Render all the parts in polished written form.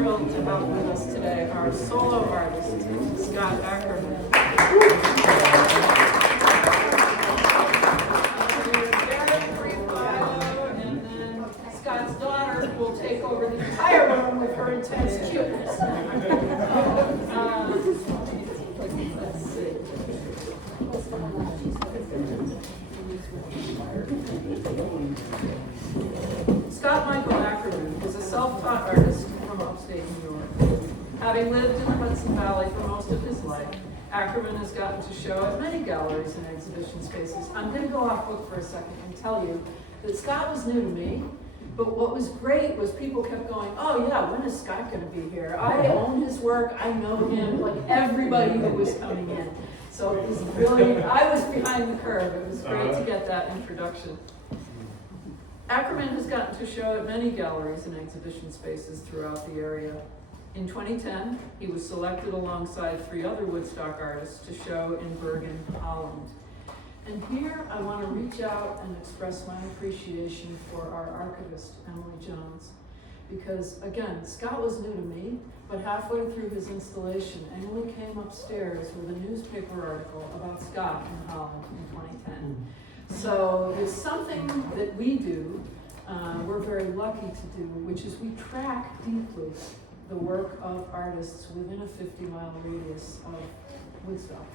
thrilled to have with us today our solo artist, Scott Ackerman. Very brief bio, and then Scott's daughter will take over the entire room with her intense cuteness. Let's see. Scott Michael Ackerman is a self-taught artist from upstate New York. Having lived in the Hudson Valley for most of his life, Ackerman has gotten to show at many galleries and exhibition spaces. I'm going to go off book for a second and tell you that Scott was new to me, but what was great was people kept going, oh yeah, when is Scott going to be here? I own his work, I know him, like everybody who was coming in. So it was really, I was behind the curve. It was great to get that introduction. Ackerman has gotten to show at many galleries and exhibition spaces throughout the area. In 2010, he was selected alongside 3 other Woodstock artists to show in Bergen, Holland. And here I want to reach out and express my appreciation for our archivist, Emily Jones. Because again, Scott was new to me, but halfway through his installation, Emily came upstairs with a newspaper article about Scott in Holland in 2010. So there's something that we do, we're very lucky to do, which is we track deeply the work of artists within a 50-mile radius of Woodstock.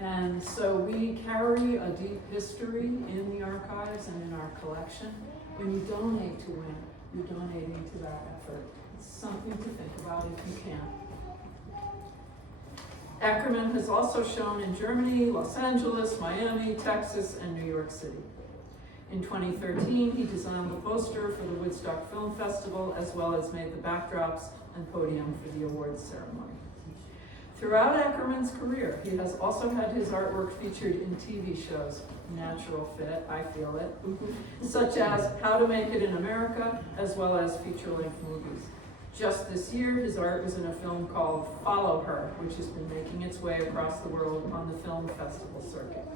And so we carry a deep history in the archives and in our collection. When you donate to WIN, you're donating to that effort. It's something to think about if you can. Ackerman has also shown in Germany, Los Angeles, Miami, Texas, and New York City. In 2013, he designed the poster for the Woodstock Film Festival, as well as made the backdrops and podium for the awards ceremony. Throughout Ackerman's career, he has also had his artwork featured in TV shows, natural fit, I feel it, such as How to Make It in America, as well as feature-length movies. Just this year, his art was in a film called Follow Her, which has been making its way across the world on the film festival circuit.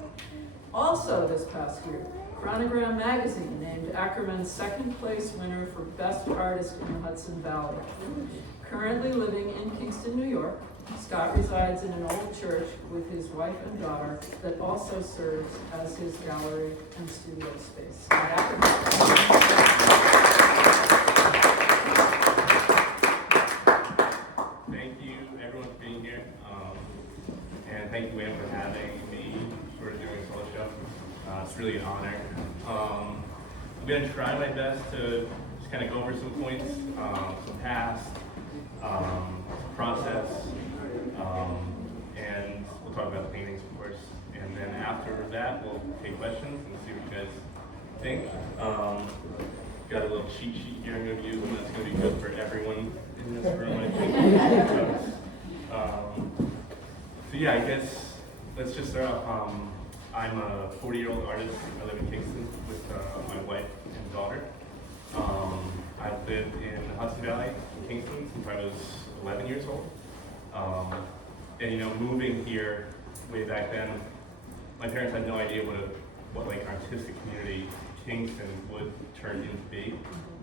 Also this past year, Chronogram magazine named Ackerman second place winner for Best Artist in the Hudson Valley. Currently living in Kingston, New York, Scott resides in an old church with his wife and daughter that also serves as his gallery and studio space. Scott Ackerman. Thank you, Anne, for having me for doing a solo show. It's really an honor. I'm going to try my best to just kind of go over some points, some past, process, and we'll talk about the paintings, of course. And then after that, we'll take questions and see what you guys think. Got a little cheat sheet here I'm going to use, and that's going to be good for everyone in this room, I think. So yeah, I guess let's just start off. I'm a 40-year-old artist. I live in Kingston with my wife and daughter. I've lived in the Hudson Valley in Kingston since I was 11 years old. And you know, moving here way back then, my parents had no idea what like artistic community Kingston would turn into be.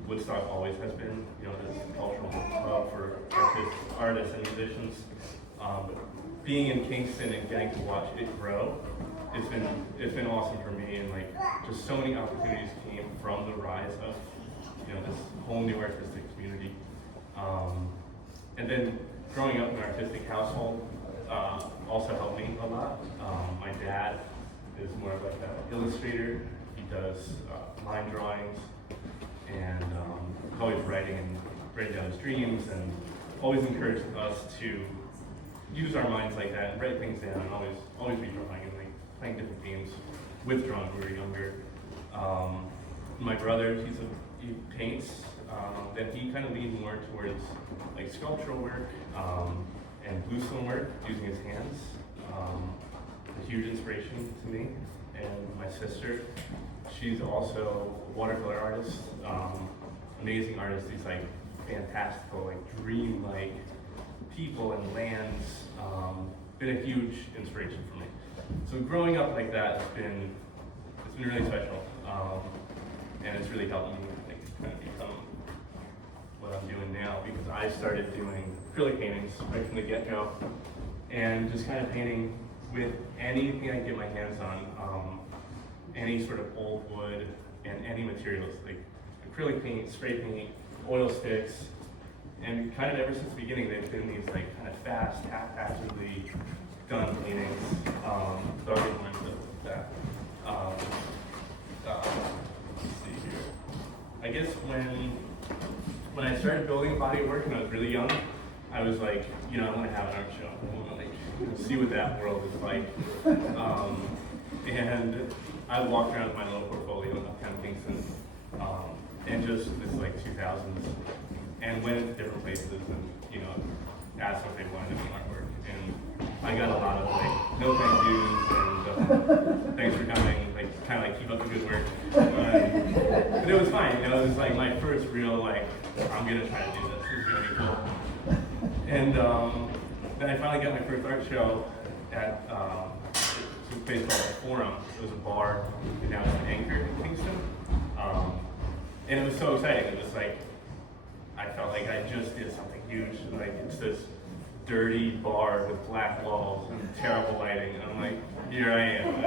Woodstock always has been, you know, this cultural hub for artists and musicians. Being in Kingston and getting to watch it grow, it's been awesome for me, and like just so many opportunities came from the rise of, you know, this whole new artistic community. And then growing up in an artistic household also helped me a lot. My dad is more of like an illustrator. He does line drawings, and he's always writing down his dreams, and always encouraged us to use our minds like that and write things down, and always be drawing and like playing different games with drawing when we were younger. My brother, he paints, then he kind of leaned more towards like sculptural work and bluestone work using his hands. A huge inspiration to me. And my sister, she's also a watercolor artist, amazing artist. These like fantastical, like dream-like people and lands. Been a huge inspiration for me. So growing up like that it's been really special, and it's really helped me like kind of become what I'm doing now. because I started doing acrylic paintings right from the get-go, and just kind of painting with anything I can get my hands on, any sort of old wood and any materials, like acrylic paint, spray paint, oil sticks, and kind of ever since the beginning they've been these like kind of fast, haphazardly done paintings. So I'll get more into that. Let's see here. I guess when I started building a body of work and I was really young, I was like, I want to have an art show. I want to like see what that world is like. And I walked around with my little portfolio in uptown Kingston, and just this like 2000s, and went into different places and asked what they wanted in the artwork. And I got a lot of like no thank yous and thanks for coming, like kind of like keep up the good work. But it was fine. It was like my first real like I'm gonna try to do this. This is gonna be cool. And then I finally got my first art show at a place called the Forum. It was a bar, and now it's an Anchor in Kingston. And it was so exciting. It was like, I felt like I just did something huge. Like, it's this dirty bar with black walls and terrible lighting. And I'm like, here I am.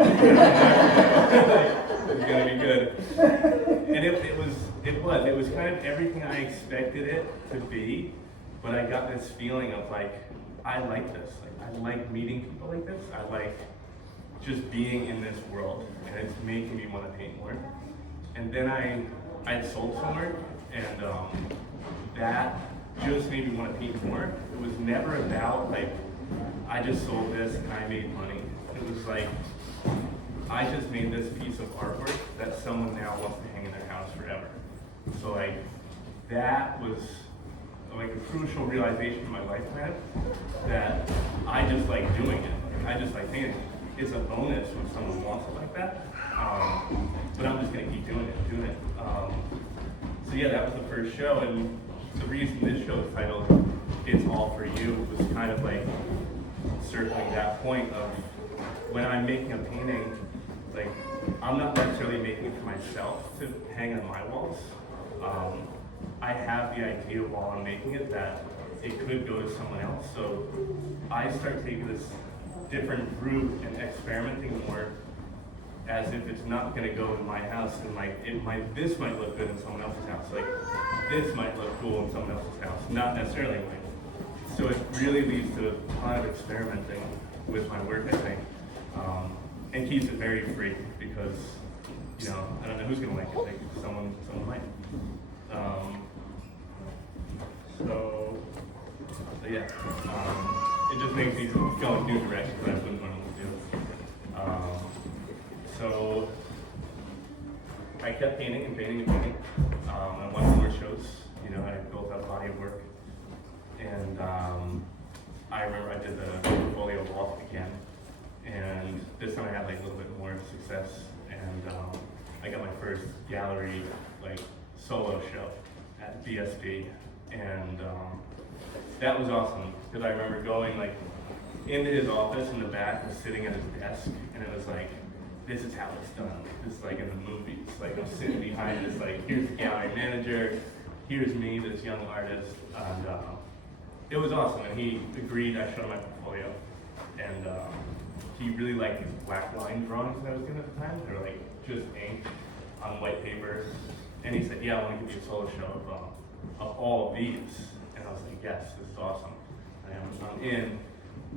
It's gonna be good. And it was kind of everything I expected it to be. But I got this feeling of like, I like this. Like, I like meeting people like this. I like just being in this world, and it's making me want to paint more. And then I sold some work, and that just made me want to paint more. It was never about like, I just sold this and I made money. It was like, I just made this piece of artwork that someone now wants to hang in their house forever. So like, that was like a crucial realization in my lifetime, that I just like doing it. I just like painting. It's a bonus when someone wants it like that, but I'm just gonna keep doing it. So yeah, that was the first show, and the reason this show is titled "It's All for You" was kind of like circling that point of when I'm making a painting, like I'm not necessarily making it for myself to hang on my walls. I have the idea while I'm making it that it could go to someone else. So I start taking this different route and experimenting more as if it's not going to go in my house, and like this might look good in someone else's house. Like this might look cool in someone else's house, not necessarily mine. So it really leads to a ton of experimenting with my work, I think, and keeps it very free because I don't know who's going to like it. Like someone might. So yeah, it just makes me go in new directions that I wouldn't normally do. So I kept painting and painting and painting. I went to more shows. I built up a body of work, and I remember I did the portfolio wall again, and this time I had like a little bit more success, and I got my first gallery like solo show at BSB, and that was awesome because I remember going like into his office in the back and sitting at his desk, and it was like, this is how it's done. This is like in the movies. Like I'm sitting behind this, like here's the gallery manager, here's me, this young artist, and it was awesome. And he agreed. I showed him my portfolio, and he really liked these black line drawings that I was doing at the time. They were like just ink on white paper, and he said, "Yeah, I want to give you a solo show of all of these." And I was like, "Yes, this is awesome." And I'm in,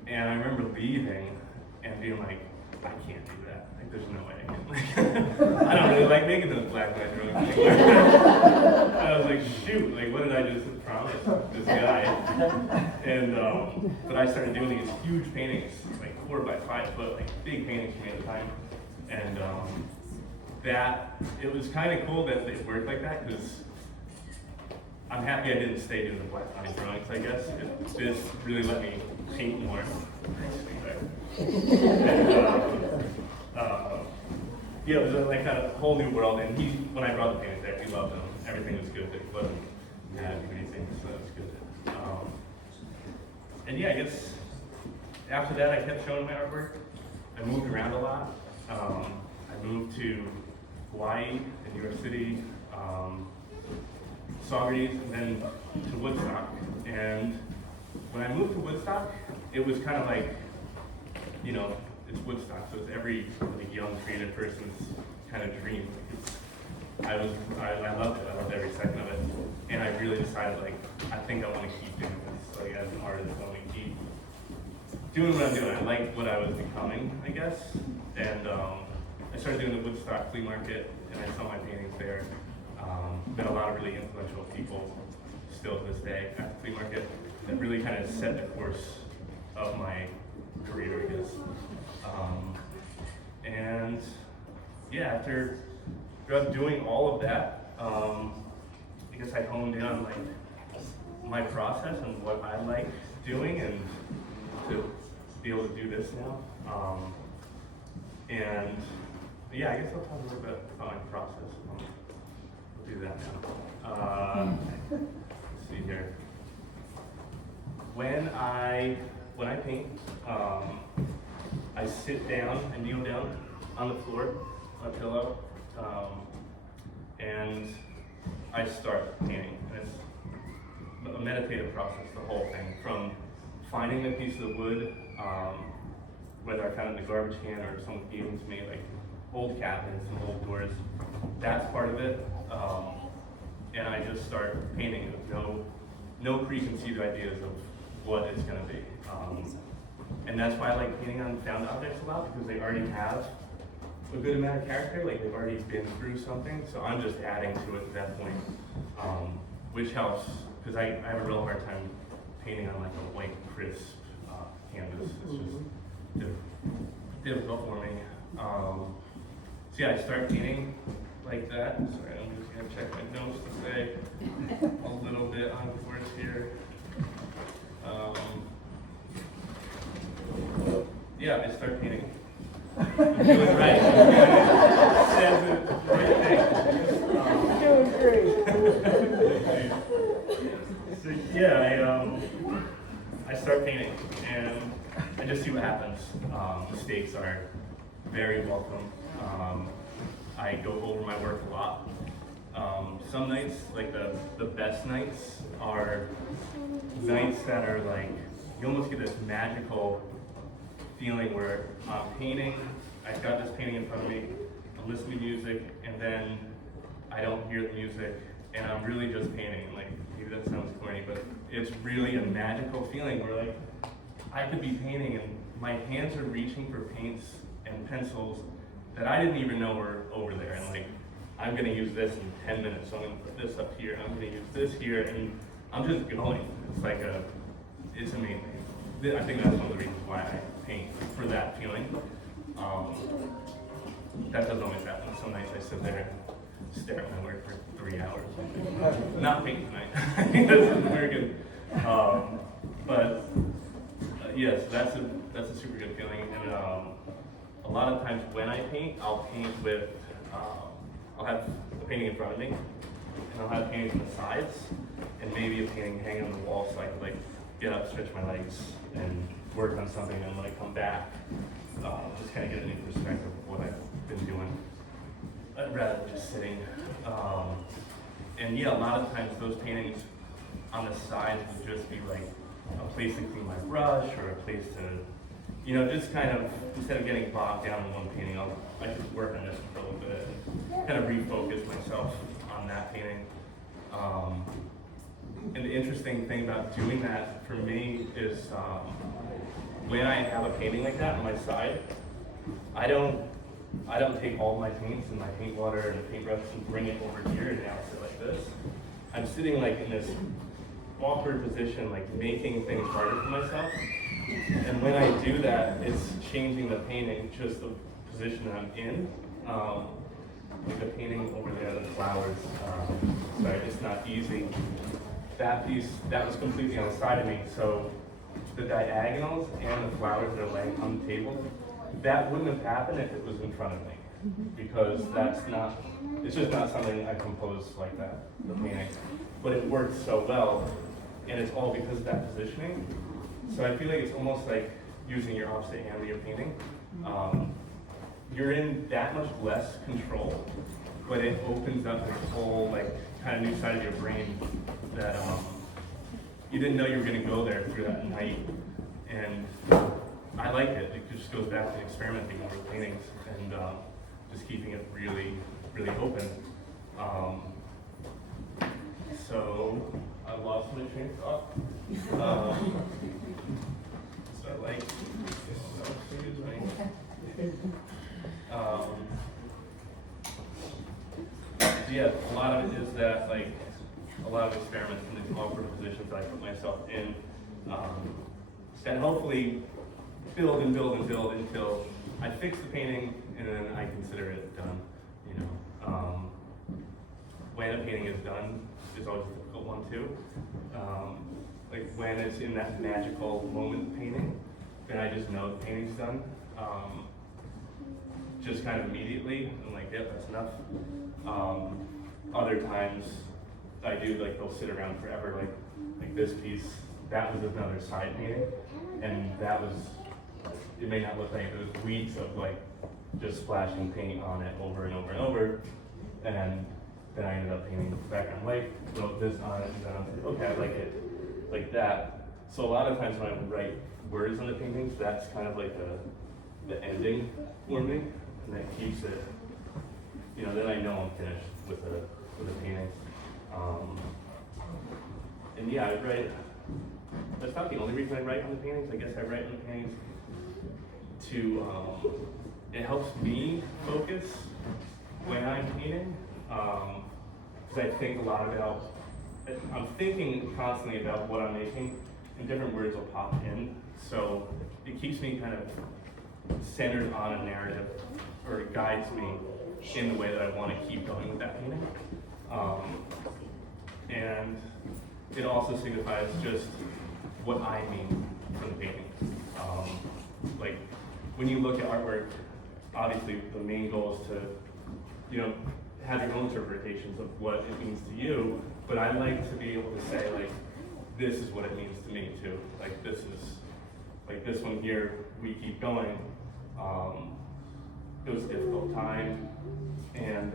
and I remember leaving and being like, "I can't do that. Like, there's no way I can." Like, I don't really like making those black line drawings. I was like, "Shoot! Like, what did I just promise this guy?" And but I started doing these huge paintings, like 4 by 5 foot, like big paintings for me at the time, and that it was kind of cool that they worked like that because I'm happy I didn't stay doing the black line drawings. I guess this really let me paint more. And, yeah, it was like a whole new world. And when I brought the paintings there, he loved them. Everything was good. It wasn't bad or anything, so that was good. And yeah, I guess after that, I kept showing my artwork. I moved around a lot. I moved to Hawaii and New York City. Saugerties, and then to Woodstock. And when I moved to Woodstock, it was kind of like, you know, it's Woodstock, so it's every like, young creative person's kind of dream. I loved it. I loved every second of it, and I really decided like I think I want to keep doing this. Like as an artist, I want to keep doing what I'm doing. I liked what I was becoming, I guess, and I started doing the Woodstock flea market, and I saw my paintings there. Met a lot of really influential people still to this day at the flea market that really kind of set the course of my career, I guess. And yeah, after doing all of that, I guess I honed in on like my process and what I like doing, and to be able to do this now. And yeah, I guess I'll talk a little bit about my process. We'll do that now. Let's see here. When I paint, I sit down and kneel down on the floor on a pillow, and I start painting. And it's a meditative process, the whole thing, from finding a piece of wood, whether I found it in the garbage can or someone gave it to me, like old cabinets and old doors. That's part of it, and I just start painting with no preconceived ideas of what it's going to be. And that's why I like painting on found objects a lot, because they already have a good amount of character, like they've already been through something, so I'm just adding to it at that point, which helps, because I have a real hard time painting on like a white, crisp canvas. It's just difficult for me. So yeah, I start painting like that. Sorry, I'm just going to check my notes to say a little bit on course here. Yeah, I start painting. I'm doing right. Says the right thing. Doing great. So yeah, I start painting, and I just see what happens. Mistakes are very welcome. I go over my work a lot. Some nights, like the best nights, are nights that are like, you almost get this magical feeling where I'm painting, I've got this painting in front of me, I'm listening to music, and then I don't hear the music, and I'm really just painting. Like, maybe that sounds corny, but it's really a magical feeling where like, I could be painting and my hands are reaching for paints and pencils that I didn't even know were over there, and like, I'm gonna use this in 10 minutes, so I'm gonna put this up here, and I'm gonna use this here, and I'm just going. It's like it's amazing. I think that's one of the reasons why I paint, for that feeling. That doesn't always happen. Some nights I sit there and stare at my work for 3 hours. Not painting tonight. I think that's very good. But yes, that's a super good feeling. And a lot of times when I paint, I'll paint with, I'll have a painting in front of me, and I'll have paintings on the sides, and maybe a painting hanging on the wall so I could like get up, stretch my legs, and work on something, and when I come back, just kind of get a new perspective of what I've been doing, rather than just sitting. And yeah, a lot of times those paintings on the sides would just be like a place to clean my brush, or a place to, you know, just kind of, instead of getting bogged down in one painting, I just work on this for a little bit and kind of refocus myself on that painting. And the interesting thing about doing that for me is when I have a painting like that on my side, I don't take all my paints and my paint water and a paintbrush and bring it over here and now sit like this. I'm sitting like in this awkward position, like making things harder for myself. And when I do that, it's changing the painting, just the position that I'm in. Like the painting over there, the flowers, sorry, it's not easy. That piece, that was completely on the side of me, so the diagonals and the flowers that are laying on the table, that wouldn't have happened if it was in front of me, because it's just not something I compose like that, the painting. But it works so well, and it's all because of that positioning. So I feel like it's almost like using your opposite hand when you're painting. You're in that much less control but it opens up this whole like kind of new side of your brain that you didn't know you were going to go there through that night. And I like it. It just goes back to experimenting with paintings and just keeping it really, really open. So I lost my train of thought. So I like, excuse me. Yeah, a lot of it is that like a lot of experiments in these awkward positions that I put myself in, that hopefully build and build and build until I fix the painting and then I consider it done. You know, when a painting is done is always a difficult one too. Like when it's in that magical moment painting, then I just know the painting's done. Just kind of immediately, I'm like, yep, that's enough. Other times I do, like they'll sit around forever, like this piece, that was another side painting, and that was, it may not look like it was weeks of like just splashing paint on it over and over and over, and then I ended up painting the background white, wrote this on it, and then I was like, okay, I like it, like that. So a lot of times when I write words on the paintings, that's kind of like the ending for me, and that keeps it, you know, then I know I'm finished with the painting. And yeah, I write, that's not the only reason I write on the paintings. I guess I write on the paintings to, it helps me focus when I'm painting, because I think a lot about, I'm thinking constantly about what I'm making, and different words will pop in, so it keeps me kind of centered on a narrative, or it guides me in the way that I want to keep going with that painting. And it also signifies just what I mean from the painting. Like when you look at artwork, obviously the main goal is to, you know, have your own interpretations of what it means to you, but I like to be able to say like, this is what it means to me too. Like this is, like this one here, we keep going. It was a difficult time, and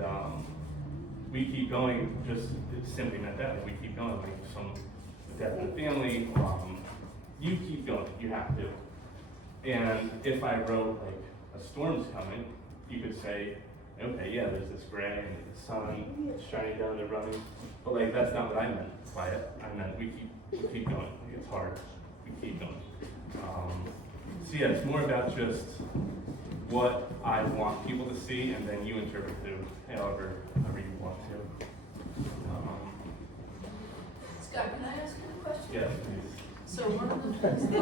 we keep going, just, it simply meant that, like we keep going, like some death in the family, you keep going, you have to. And if I wrote like, a storm's coming, you could say, okay, yeah, there's this gray and the sun shining down, they're running, but like, that's not what I meant by it. I meant we keep going, like, it's hard, we keep going. So yeah, it's more about just what I want people to see, and then you interpret it however you want to. Scott, can I ask you a question? Yes, please. So one of the things that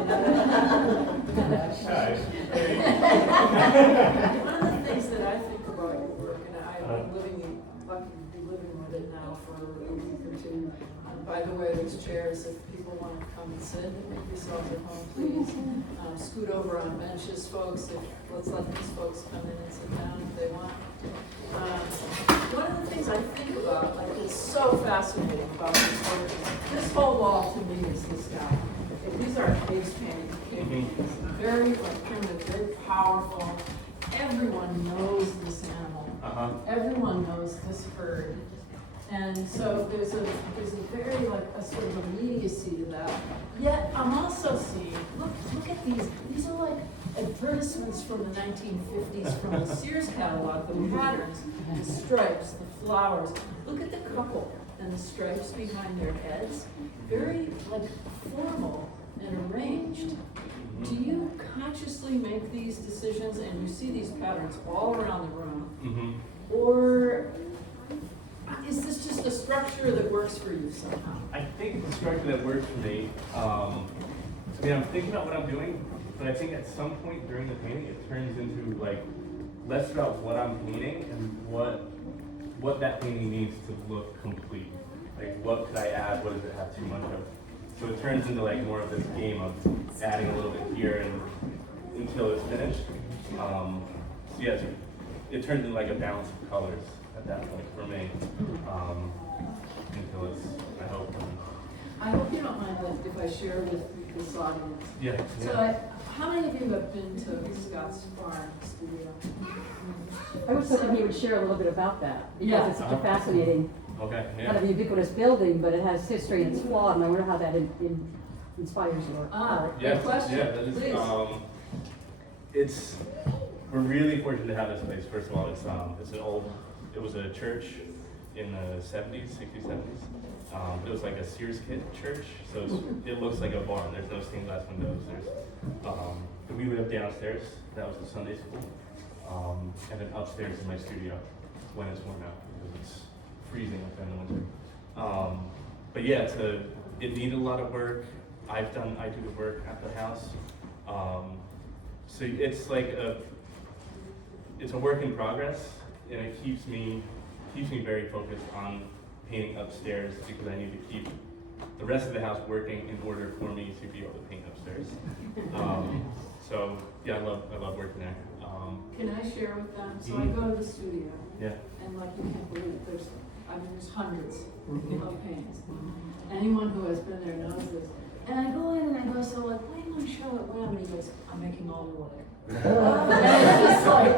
one of the things that I think about your work, and I'm lucky to be living with it now for a week or two. By the way, there's chairs if people want to come and sit. Make yourselves at home, please. Scoot over on benches, folks. Let's let these folks come in and sit down if they want. One of the things I think about, like, is so fascinating about this work. This whole wall to me is this guy. These are face paintings. Very like primitive, very powerful. Everyone knows this animal. Everyone knows this bird. And so there's a very like a sort of immediacy to that. Yet I'm also seeing, look at these. These are like advertisements from the 1950s from the Sears catalog, the patterns, the stripes, the flowers. Look at the couple and the stripes behind their heads. Very like formal and arranged. Do you consciously make these decisions and you see these patterns all around the room? Or is this just a structure that works for you somehow? I think it's a structure that works for me. I mean, I'm thinking about what I'm doing, but I think at some point during the painting, it turns into like less about what I'm painting and what that painting needs to look complete. Like, what could I add? What does it have too much of? So it turns into like more of this game of adding a little bit here and until it's finished. So yeah, it turns into like a balance of colors at that point for me, until it's, I hope you don't mind if I share with this audience. Yeah. So, how many of you have been to Scott's farm studio? I was hoping he would share a little bit about that, because Yeah. it's such a fascinating, Okay. kind of Yeah. ubiquitous building, but it has history and it's flawed, and I wonder how that inspires your art. Good question. Yeah. That is, Please. we're really fortunate to have this place. First of all, it was a church in the 70s, 60s, 70s. It was like a Sears kit church, so it looks like a barn. There's no stained glass windows. We lived downstairs. That was the Sunday school, and then upstairs is my studio when it's warm out because it's freezing up there in the winter. But yeah, it needed a lot of work. I do the work at the house. So it's like it's a work in progress, and it keeps me very focused on painting upstairs because I need to keep the rest of the house working in order for me to be able to paint upstairs. So yeah, I love working there. Can I share with them? So I go to the studio, Yeah. and like you can't believe it, there's hundreds of paintings. Anyone who has been there knows this. And I go in and I go, so like, why do you want to show it when? And he goes, I'm making all the work. And it's just like,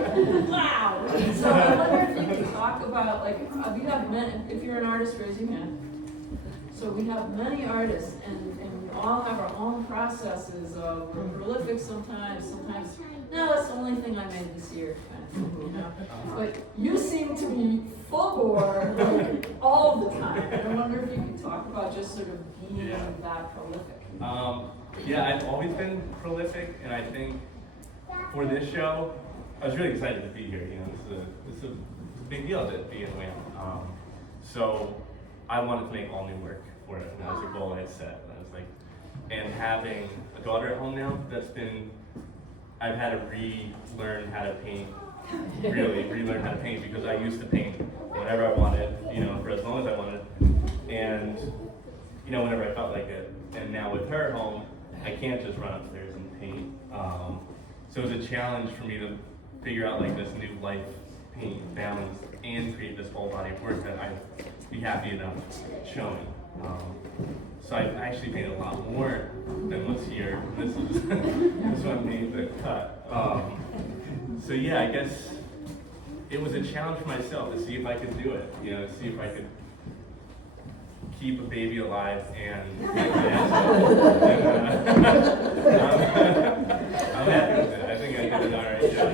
wow. So I wonder if you could talk about, like, we have many, if you're an artist, raise your hand. So we have many artists, and we all have our own processes of, we're prolific sometimes, no, that's the only thing I made this year, kind of thing, you know? But you seem to be full bore, like, all the time. And I wonder if you could talk about just sort of being that prolific. Yeah, I've always been prolific, and I think for this show, I was really excited to be here. You know, this is a big deal to be in Wham. So I wanted to make all new work for it. And that was a goal I had set. And I was like, and having a daughter at home now, I've had to relearn how to paint. Really relearn how to paint because I used to paint whenever I wanted, you know, for as long as I wanted, and you know, whenever I felt like it. And now with her home, I can't just run upstairs and paint. So it was a challenge for me to figure out like this new life paint balance and create this whole body of work that I'd be happy enough showing. So I actually painted a lot more than what's here. This one made the cut. So yeah, I guess it was a challenge for myself to see if I could do it. You know, to see if I could keep a baby alive and I'm happy with it. I think I did an alright job.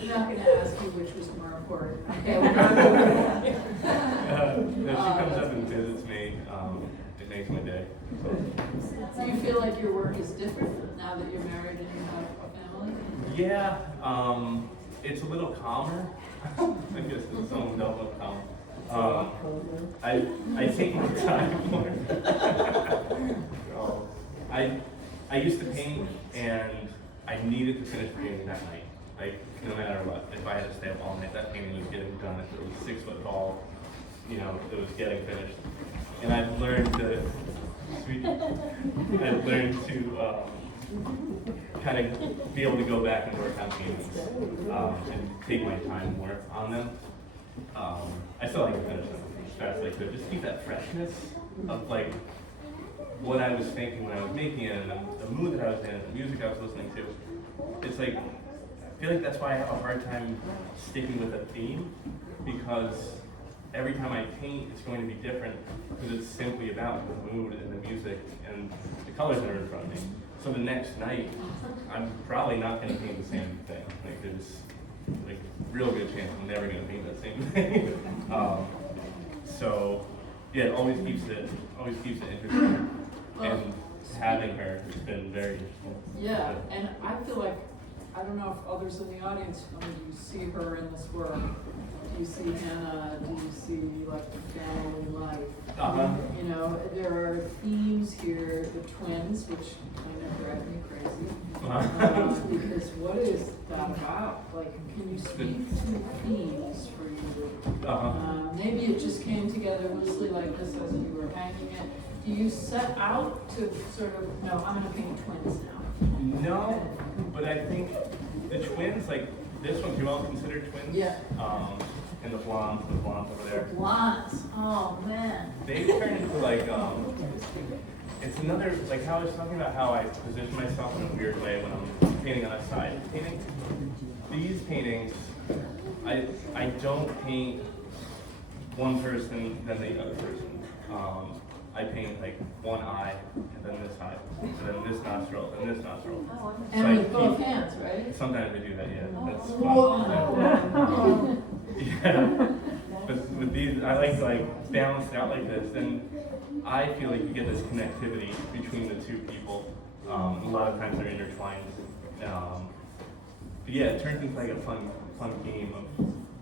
I'm not going to ask you which was more important. Okay, If she comes up and visits me, it makes my day. Do you feel like your work is different now that you're married and you have a family? Yeah, it's a little calmer. I guess some don't look calm. I take my time more. I used to paint and I needed to finish painting that night. Like no matter what, if I had to stay up all night, that painting was getting done. If it was 6 foot tall, you know, it was getting finished. And I've learned to, kind of be able to go back and work on paintings and take my time more on them. I still like to finish them as fast as I could. Just keep that freshness of like what I was thinking when I was making it and the mood that I was in and the music I was listening to. It's like, I feel like that's why I have a hard time sticking with a theme because every time I paint, it's going to be different because it's simply about the mood and the music and the colors that are in front of me. So the next night, I'm probably not going to paint the same thing. Like there's like real good chance I'm never going to paint that same thing. So yeah, it always keeps it interesting. And having her has been very useful. Yeah, and I feel like, I don't know if others in the audience, do you see her in this work? Do you see Hannah? Do you see like the family life? You know, there are themes here, the twins, which kind of drive me crazy. Because what is that about? Like, can you speak to themes for you? Maybe it just came together loosely like this as you were hanging it. Do you set out to sort of, no, I'm going to paint twins now? No, but I think the twins, like this one, do you all consider twins? Yeah. And the blondes over there. Blondes, oh man. They turn into like, it's another, like how I was talking about how I position myself in a weird way when I'm painting on a side painting. These paintings, I don't paint one person, then the other person. I paint like one eye, and then this eye, and then this nostril, and this nostril. And So with both hands, right? Sometimes I do that, yeah. That's Whoa. fun. Yeah. But with these, I like to like balance it out like this, and I feel like you get this connectivity between the two people. A lot of times they're intertwined. But yeah, it turns into like a fun game of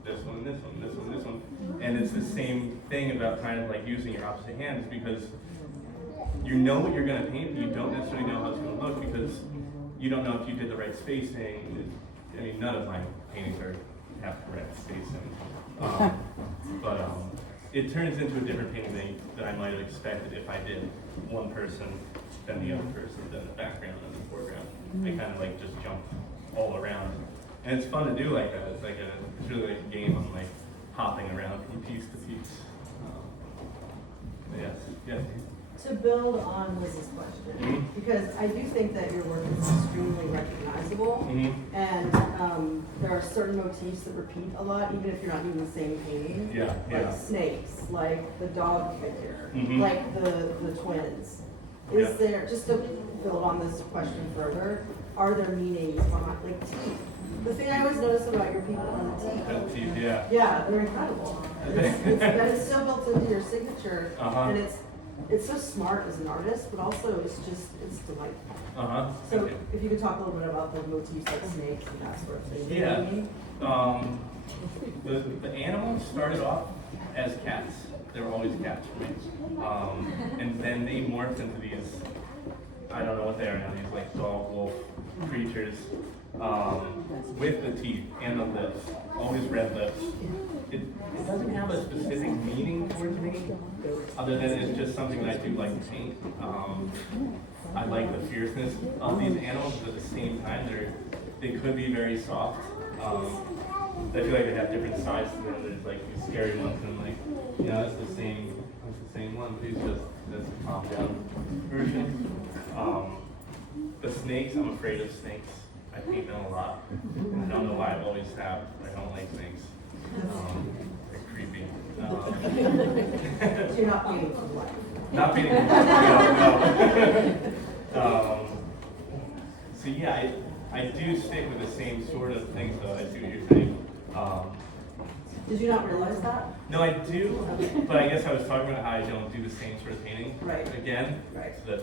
this one, this one, this one, this one. And it's the same thing about kind of like using your opposite hands, because you know what you're going to paint, but you don't necessarily know how it's going to look, because you don't know if you did the right spacing. I mean, none of my paintings have correct spacing. But it turns into a different painting than I might have expected if I did one person, then the other person, then the background, and the foreground. I kind of like just jump all around. And it's fun to do like that. It's really like a game of like hopping around from piece to piece. Yes. To build on Liz's question, because I do think that your work is extremely recognizable, and there are certain motifs that repeat a lot, even if you're not doing the same painting. Yeah. Like snakes, like the dog figure, Mhm. like the twins. Is there, just to build on this question further, are there meanings behind, like teeth? The thing I always notice about your people on the teeth. Yeah, they're incredible. It's so built into your signature, and it's so smart as an artist, but also it's delightful. So if you could talk a little bit about the motifs like snakes and that sort of thing. Yeah. The animals started off as cats. They were always cats for me. And then they morphed into these, I don't know what they are now, these like dog wolf creatures with the teeth and the lips, always red lips. It doesn't have a specific meaning towards me, other than it's just something that I do like to paint. I like the fierceness of these animals, but at the same time, they could be very soft. I feel like they have different sides to them. There's like these scary ones, and like, it's the same one, but he's just this calm down version. The snakes, I'm afraid of snakes. I paint them a lot. And I don't know why, I always have. I don't like snakes. They're creepy. So you're not painting from life. Not painting. No. So yeah, I do stick with the same sort of things, though. I see what you're saying. Did you not realize that? No, I do, but I guess I was talking about how I don't do the same sort of painting again. Right. So that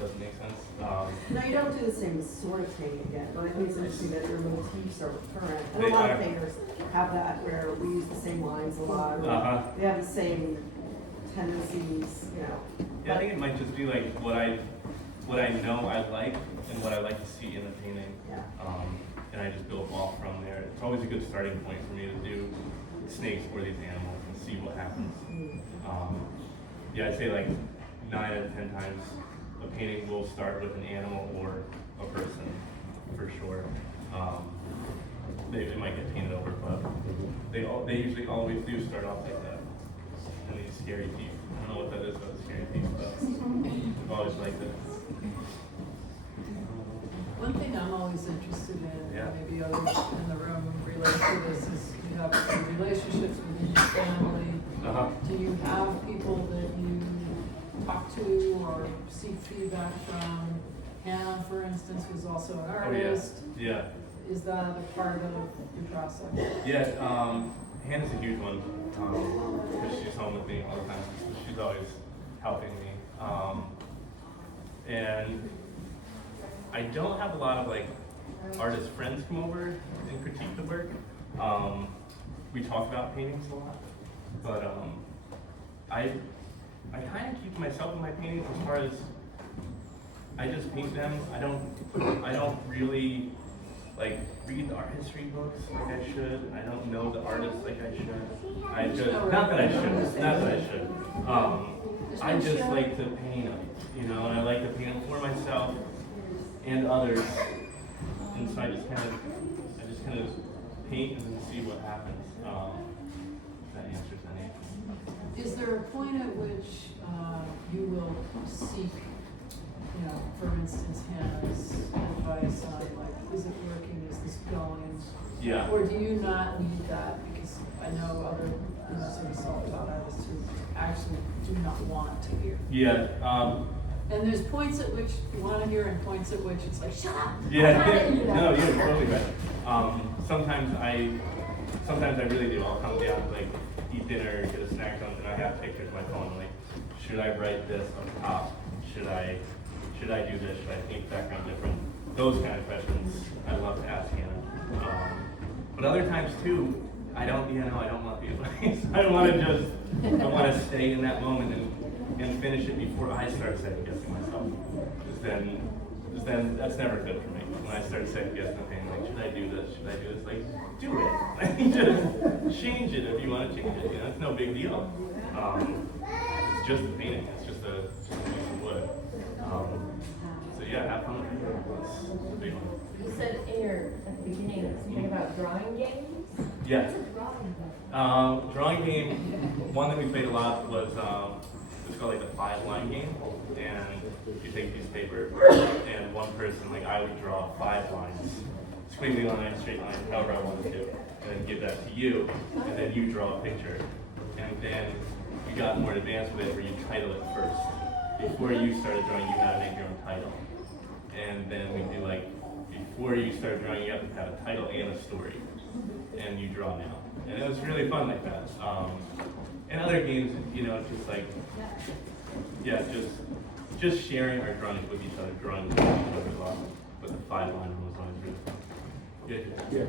doesn't make sense. No, you don't do the same sort of painting again, but I think it's interesting that your motifs are recurrent. And a lot of painters have that, where we use the same lines a lot, or they have the same tendencies, Yeah, I think it might just be like what I know I like and what I like to see in a painting. Yeah. And I just build off from there. It's always a good starting point for me to do snakes or these animals and see what happens. Yeah, I'd say like 9 out of 10 times a painting will start with an animal or a person, for sure. They might get painted over, but they usually always do start off like that. And these scary teeth. I don't know what that is about scary teeth, but I've always liked it. One thing I'm always interested in, maybe others in the room relate to this, is you have relationships within your family. Do you have people that you talk to or seek feedback from? Hannah, for instance, was also an artist. Yeah. Is that a part of the process? Yeah, Hannah's a huge one, because she's home with me all the time. She's always helping me. And I don't have a lot of like artist friends come over and critique the work. We talk about paintings a lot, but I kind of keep myself in my paintings as far as I just paint them. I don't really like read the art history books like I should. I don't know the artist like I should. Not that I should. I just like to paint them, and I like to paint them for myself and others. And so I just kind of paint and then see what happens. If that answers any. Is there a point at which you will seek, for instance, Hannah's advice on like, is it working, is this going? Yeah. Or do you not need that? Because I know other sort of self-taught artists who actually do not want to hear. Yeah. And there's points at which you want to hear and points at which it's like, shut up! Yeah. You know? No, you're totally right. Sometimes I really do. I'll come down, like, eat dinner, get a snack, something, and I have pictures on my phone, like, should I write this up top? Should I do this? Should I paint the background different? Those kind of questions I love to ask Hannah. But other times too, I don't want the advice. I want to stay in that moment and finish it before I start second guessing myself. Because then that's never good for me. When I start second guessing the thing, like, should I do this? Should I do this? Like, do it. Like, just change it if you want to change it. It's no big deal. It's just a painting. It's just a piece of wood. So yeah, have fun with it. It's a big one. You said at the beginning something about drawing games? Yeah. What's a drawing game? Drawing game, one that we played a lot was it's called like the 5-line game, and you take a piece of paper and one person, like I would draw 5 lines, squiggly lines, straight lines, however I wanted to, and then give that to you, and then you draw a picture, and then you got more advanced with it where you title it first. Before you started drawing, you had to make your own title, and then we do like before you start drawing, you have to have a title and a story, and you draw now. And it was really fun like that. And other games, just like, yeah, just sharing our drawings with each other, drawing with each other a lot. But the 5-line one was always really fun. Yeah,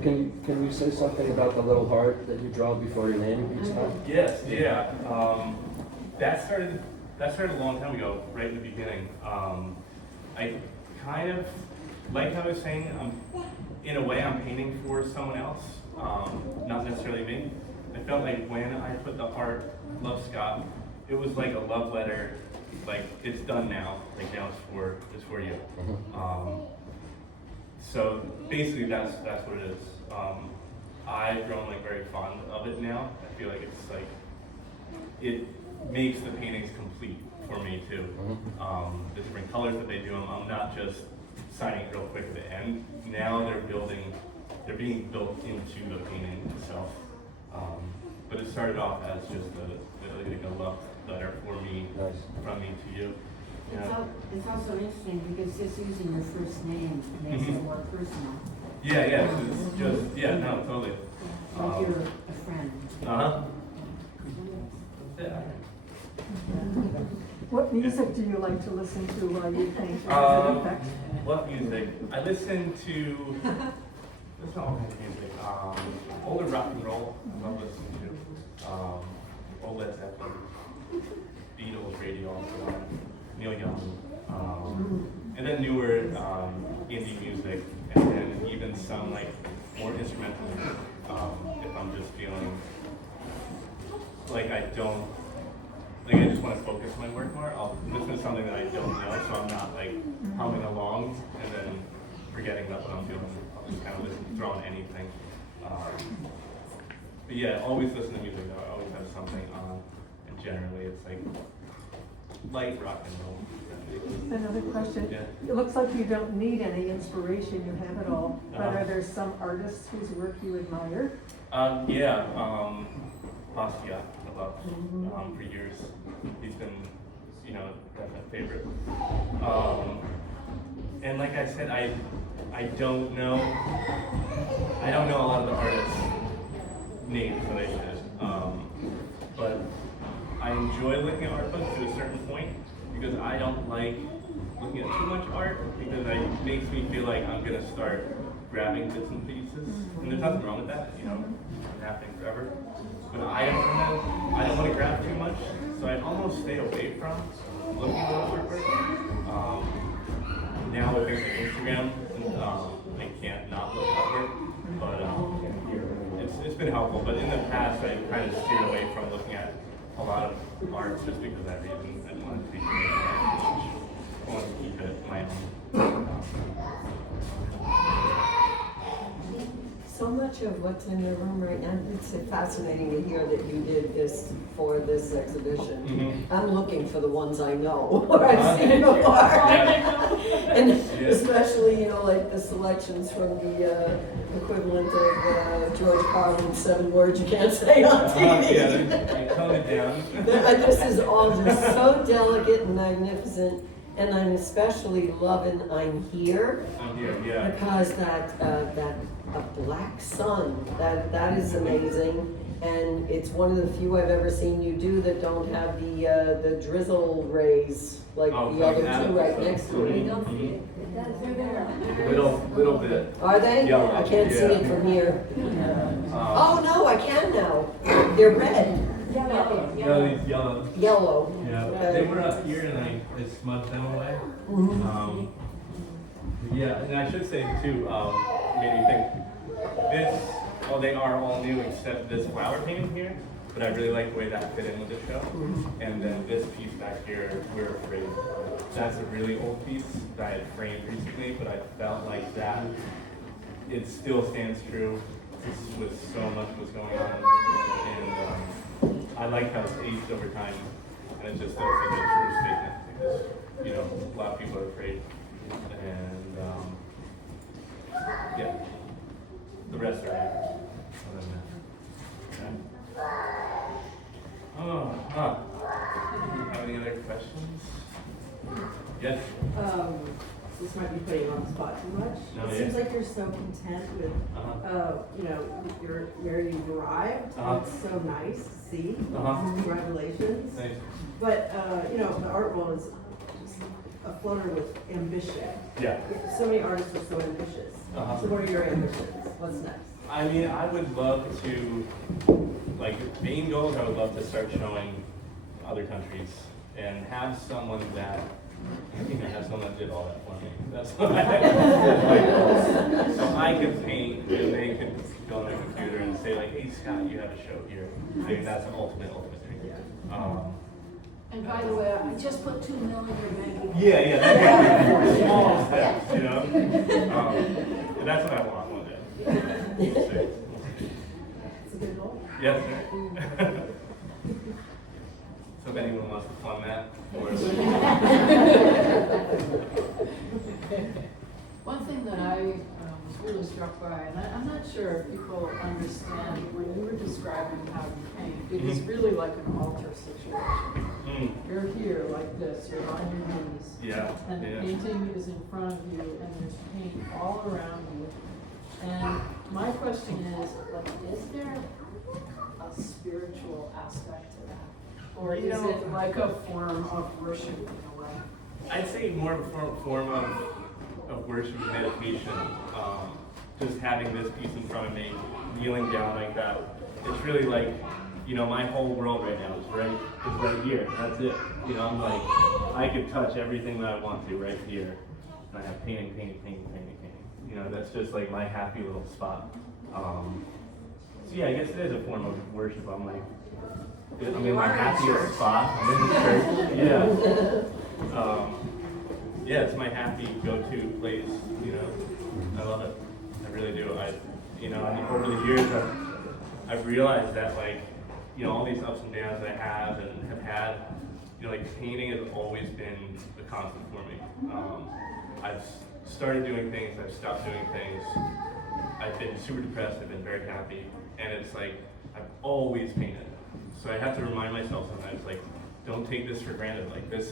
can you say something about the little heart that you draw before your name each time? Yes, yeah. That started a long time ago, right in the beginning. I kind of, like I was saying, in a way I'm painting for someone else, not necessarily me. I felt like when I put the heart, Love Scott, it was like a love letter, like it's done now, like now it's for you. So basically that's what it is. I've grown like very fond of it now. I feel like it's like, it makes the paintings complete for me too. The different colors that they do, I'm not just signing it real quick at the end. Now they're being built into the painting itself. But it started off as just a love letter for me, Nice. from me to you. Yeah. It's also interesting because just using your first name makes it more personal. Yeah, it's just, no, totally. Like you're a friend. Uh-huh. Yeah. What music do you like to listen to while you paint? What music? I listen to all kinds of music. Older rock and roll, I love listening to. Old Led Zeppelin, Beatles, Radio, Neil Young, and then newer indie music, and then even some like more instrumental music. If I'm just feeling like I just want to focus my work more, I'll listen to something that I don't know, so I'm not like humming along and then forgetting about what I'm doing. I'll just kind of listen, throw on anything. But yeah, always listen to music though. I always have something on, and generally it's like light rock and roll. Another question. Yeah. It looks like you don't need any inspiration, you have it all. But Uh-huh. are there some artists whose work you admire? Basquiat, I love for years. He's been, definite favorite. And like I said, I don't know a lot of the artists' names that I should. But I enjoy looking at art books to a certain point because I don't like looking at too much art because it makes me feel like I'm gonna start grabbing bits and pieces. And there's nothing wrong with that, it's been happening forever. But I don't want to grab too much, so I almost stay away from looking at artwork. Now with things like Instagram, I can't not look at artwork, but it's been helpful. But in the past, I kind of steered away from looking at a lot of art just because of that reason. I didn't want to take too much. I wanted to keep it my own. So So much of what's in the room right now, it's fascinating to hear that you did this for this exhibition. Mhm. I'm looking for the ones I know, or I've seen before. Yeah. And Yeah. especially, like the selections from the equivalent of George Carlin's 7 words you can't say on TV. Yeah, they tone it down. This is all just so delicate and magnificent, and I'm especially loving I'm Here, I'm here, yeah. because that a black sun, that is amazing, and it's one of the few I've ever seen you do that don't have the drizzle rays like Oh, the other like two right that. next to it. Little bit. Are they? Yellow, I can't see yeah. it from here. Um, Oh no, I can now. They're red, No, these yellow. yellow. Yeah, they were up here and I smudged them away. Mhm. Yeah, and I should say too, made me think, this, well, they are all new except this flower painting here, but I really like the way that fit in with the show. And then this piece back here, We're Afraid. That's a really old piece that I had framed recently, but I felt like that, it still stands true with so much what's going on. And I like how it's aged over time, and it just does such a true statement, because, a lot of people are afraid. And, yeah, the rest are here. Other than that. Okay. Have any other questions? Yes? This might be putting you on the spot too much. No, It yeah. seems like you're so content with, where you've arrived. It's so nice to see. Congratulations. Thanks. But, the art world is a flutter with ambition. Yeah. So many artists are so ambitious. So what are your ambitions? What's next? I mean, I would love to, like, main goals, I would love to start showing other countries and have someone that, have someone that did all that for me. That's what so I could paint and they could go on their computer and say like, hey Scott, you have a show here. I think that's the ultimate dream. And by the way, I just put 2 mil in your bank. Yeah, that's small steps, and that's what I want one day. We'll see. It's a good goal. Yes. So if anyone wants to fund that, or One thing that I was really struck by, and I'm not sure if people understand, when you were describing how you paint, it is really like an altar situation. You're here like this, you're on your knees. Yeah. And the painting is in front of you, and there's paint all around you. And my question is, like, is there a spiritual aspect to that? Or is it like a form of worship in a way? I'd say more of a form of worship and meditation. Just having this piece in front of me, kneeling down like that. It's really like, my whole world right now is right here. That's it. I'm like, I could touch everything that I want to right here. And I have painting. That's just like my happy little spot. So yeah, I guess it is a form of worship. I'm like, I'm in my happiest spot. I'm in the church. Yeah. Yeah, it's my happy go-to place. I love it. I really do. I mean, over the years, I've realized that all these ups and downs I have and have had, painting has always been a constant for me. I've started doing things. I've stopped doing things. I've been super depressed. I've been very happy, and it's like I've always painted. So I have to remind myself sometimes, don't take this for granted. This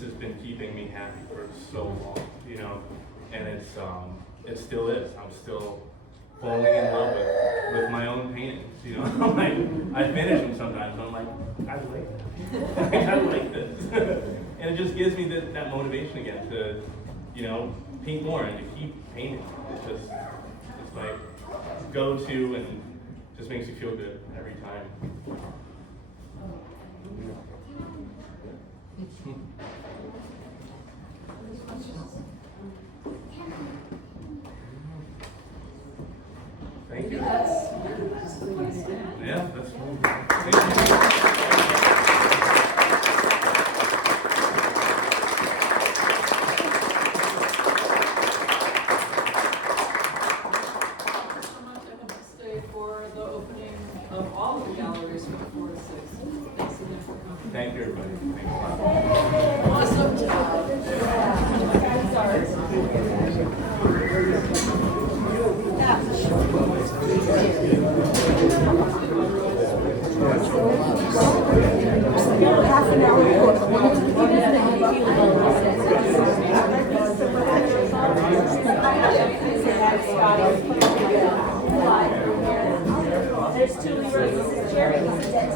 has been keeping me happy for so long, and it still is. I'm still falling in love with my own paintings, I finish them sometimes, and I'm like, I like that. I like this. And it just gives me that motivation again to, paint more and to keep painting. It's my go-to and just makes you feel good every time. Thank you. Yeah, that's cool. Thank you. everybody. Thanks a lot. Awesome job. Half an hour before. There's two Leroy's. This is Jerry.